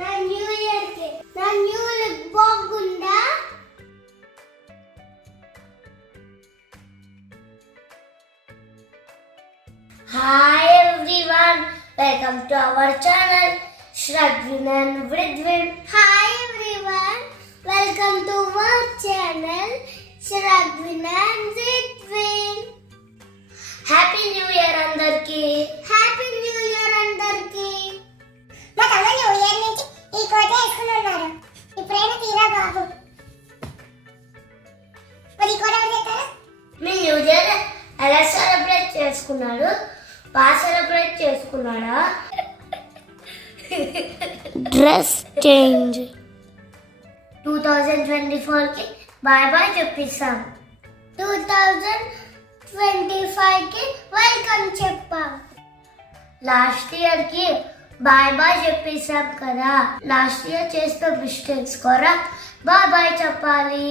నా new year కి నా న్యూ లుక్ బాగుందా? Hi everyone, welcome to our channel Shravin and Vridvin. Hi everyone, welcome to our channel Shravin and Vridvin. Happy New Year andarki. Happy New Year andarki. మా తమ్ముడు new year నుంచి ఈ coat వేసుకుని ఉన్నారు. ఇప్పుడైనా తీరా బాబు. మరి ఈ కోట్ ఎవరు చేస్తారు? మీ న్యూ ఇయర్ ఎలా సెలబ్రేట్ చేసుకున్నారు? బాగా సెలబ్రేట్ చేసుకున్నారా? డ్రెస్ చేంజ్ 2024 కి బాయ్ బాయ్ చెప్పిస్తాం. 2025 కి వెల్కమ్ చెప్పాం. లాస్ట్ ఇయర్ కి బాయ్ బాయ్ చెప్పేసాం కదా. లాస్ట్ ఇయర్ చేసిన మిస్టేక్స్ కూడా బాయ్ బాయ్ చెప్పాలి.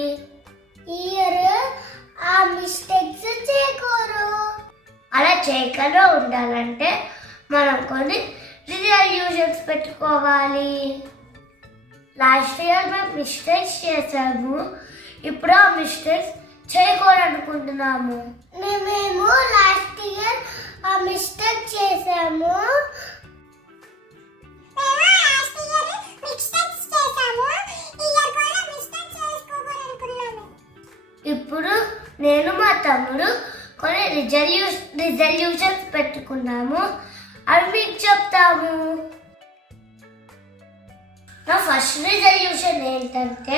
ఈ ఇయర్ ఆ మిస్టేక్స్ చేయకూడదు. అలా చేయకుండా ఉండాలంటే మనం కొన్ని రిజల్యూషన్స్ పెట్టుకోవాలి. లాస్ట్ ఇయర్ మేము మిస్టేక్స్ చేసాము, ఇప్పుడు ఆ మిస్టేక్స్ చేయకూడదనుకుంటున్నాము. మేము లాస్ట్ ఇయర్ ఆ మిస్టేక్ చేసాము. ఇప్పుడు నేను మా తమ్ముడు కొన్ని రిజల్యూషన్స్ పెట్టుకున్నాము, అవి మీకు చెప్తాము. నా ఫస్ట్ రిజల్యూషన్ ఏంటంటే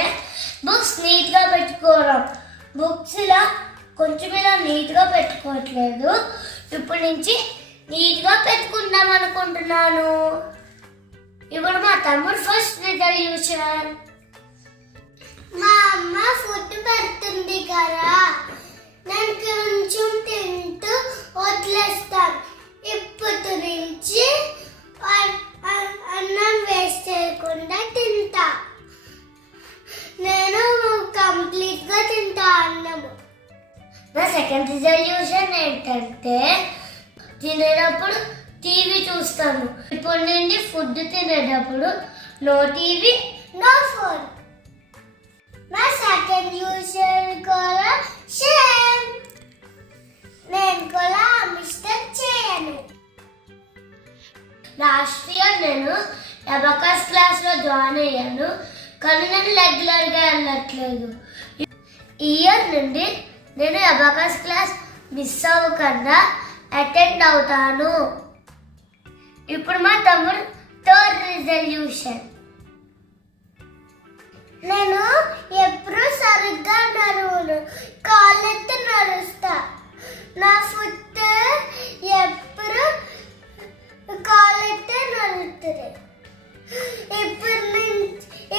బుక్స్ నీట్గా పెట్టుకోవడం. బుక్స్ ఇలా కొంచెం ఇలా నీట్గా పెట్టుకోవట్లేదు, ఇప్పటి నుంచి నీట్గా పెట్టుకుందాం అనుకుంటున్నాను. ఇప్పుడు మా తమ్ముడు ఫస్ట్ రిజల్యూషన్. మా అమ్మ ఫుడ్ పెడుతుంది కదా, నేను కొంచెం తింటూ వదిలేస్తాను. ఇప్పటి నుంచి అన్నం వేస్ట్ చేయకుండా తింటా. నేను కంప్లీట్గా తింటా అన్నము. నా సెకండ్ రిజల్యూషన్ ఏంటంటే తినేటప్పుడు టీవీ చూస్తాను. ఇప్పటి నుండి ఫుడ్ తినేటప్పుడు నో టీవీ నో ఫోన్. నా సెకండ్ రిజల్యూషన్ కూడా సేమ్, నేను కూడా మిస్టేక్ చేయను. లాస్ట్ ఇయర్ నేను అబకాస్ క్లాస్లో జాయిన్ అయ్యాను, కానీ నేను రెగ్యులర్గా వెళ్ళట్లేదు. ఈ ఇయర్ నుండి నేను అబకాస్ క్లాస్ మిస్ అవ్వకుండా అటెండ్ అవుతాను. ఇప్పుడు మా తమ్ముడు థర్డ్ రిజల్యూషన్. నేను ఎప్పుడు సరిగ్గా నడవను, కాళ్ళెత్తి నడుస్తా. నా ఫుట్ ఎప్పుడు కాళ్ళెత్తి నడుస్తుంది.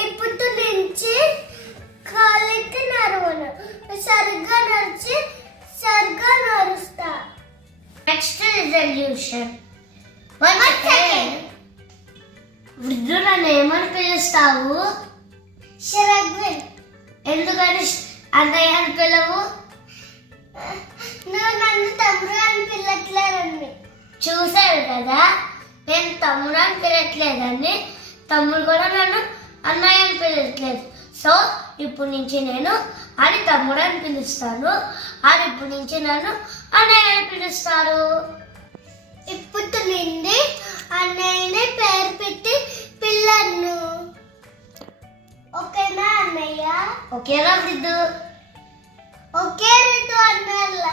ఇప్పుడు నుంచి కాళ్ళెత్తి నడవను, సరిగ్గా నడిచి సరిగ్గా నడుస్తా. Next resolution. వృద్ధు నన్ను ఏమని పిలుస్తావు? శ్రవ్విన్. ఎందుకని అన్నయ్య అని పిలవు? నువ్వు నన్ను తమ్ముడు అని పిల్లట్లేదని చూసాడు కదా, నేను తమ్ముడు అని పిలట్లేదని. తమ్ముడు కూడా నన్ను అన్నయ్య అని పిలట్లేదు. సో ఇప్పుడు నుంచి నేను అది తమ్ముడు అని పిలుస్తాను, అది ఇప్పుడు నుంచి నన్ను అన్నయ్య అని పిలుస్తారు. ఇప్పుడు నుండి అన్నయ్యని పేరు పెట్టి పిల్లను. ఓకేనా అన్నయ్య? ఓకేనా వృద్ధు? ఓకే రితు అన్నల్లా.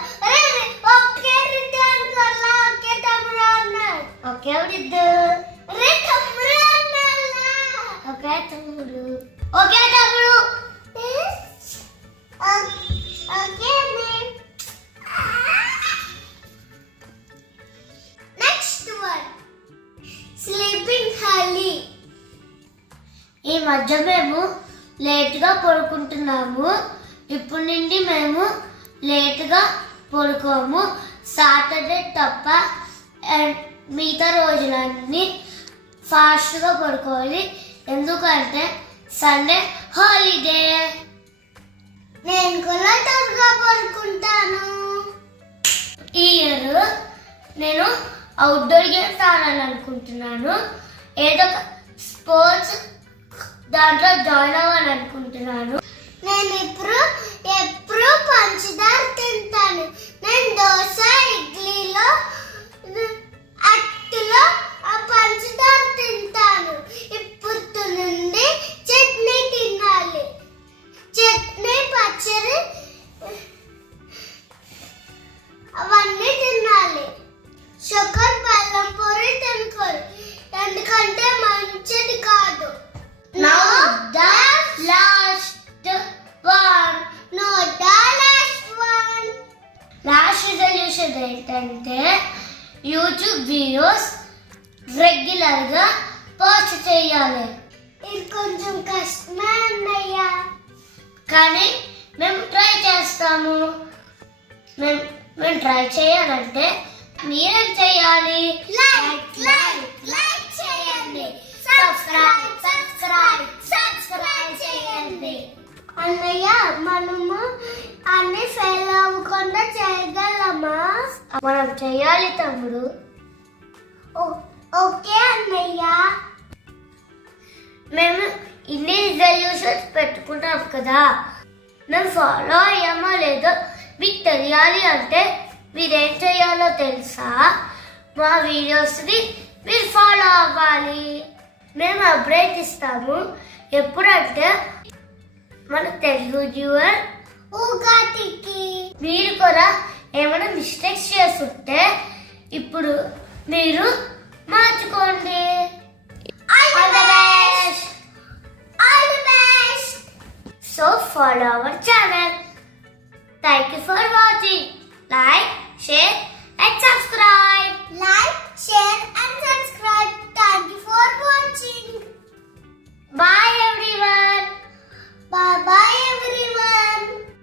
ఓకే రితు అనుకోల్లా. ఓకే తమ్ముడు అన్నారు. ఓకే వృద్ధు. రే తమ్ముడు అన్నల్లా. ఓకే తమ్ముడు. ఓకే తమ్ముడు. ఓకే అన్న. Next one, sleeping early. ఈ మధ్య మేము లేట్గా పడుకుంటున్నాము. ఇప్పుడు నుండి మేము లేట్గా పడుకోము. సాటర్డే తప్ప మిగతా రోజులన్నీ ఫాస్ట్గా పడుకోవాలి, ఎందుకంటే సండే హాలిడే. నేను కూడా త్వరగా పడుకుంటాను. ఈ ఇయర్ నేను అవుట్డోర్ గేమ్స్ ఆడాలనుకుంటున్నాను. ఏదో స్పోర్ట్స్ దాంట్లో జాయిన్ అవ్వాలని అనుకుంటున్నాను. నేను ఎప్పుడు పంచదార తింటాను. నేను దోశ ఇడ్లీలో అట్టులో ఆ పంచదార తింటాను. ఇప్పుడు నుండి చట్నీ తినాలి. చట్నీ పచ్చడి అవన్నీ తినాలి. షుగర్ బెల్లం పొడి తినకూడదు, ఎందుకంటే మంచిది కాదు. Now the last one. No, the last one. Last resolution ఏంటంటే యూట్యూబ్ వీడియోస్ రెగ్యులర్గా పోస్ట్ చేయాలి. ఇది కొంచెం కష్టమే అన్నయ్య. కానీ మేము ట్రై చేస్తాము. మేము ట్రై చేయాలంటే మీరేం చేయాలి? లైక్ చేయండి. సబ్స్క్రైబ్ చేయండి. అన్నయ్య, మనము అన్ని ఫెయిల్ అవ్వకుండా చేయగలమా? మనం చేయాలి తమ్ముడు. ఓకే అన్నయ్య. మేము ఇన్ని రిజల్యూషన్స్ పెట్టుకుంటాం కదా, మేము ఫాలో అయ్యామో లేదో మీకు తెలియాలి అంటే మీరేం చేయాలో తెలుసా? మా వీడియోస్ని మీరు ఫాలో అవ్వాలి. మేము అప్డేట్ ఇస్తాము. ఎప్పుడంటే మన తెలుగు వ్యూవర్ ఉగాదికి. మీరు కూడా ఏమైనా మిస్టేక్స్ చేస్తుంటే ఇప్పుడు మీరు మార్చుకోండి. All the best. So follow our channel. Thank you for watching. Like, share and subscribe. Like, share and subscribe. Thank you for watching.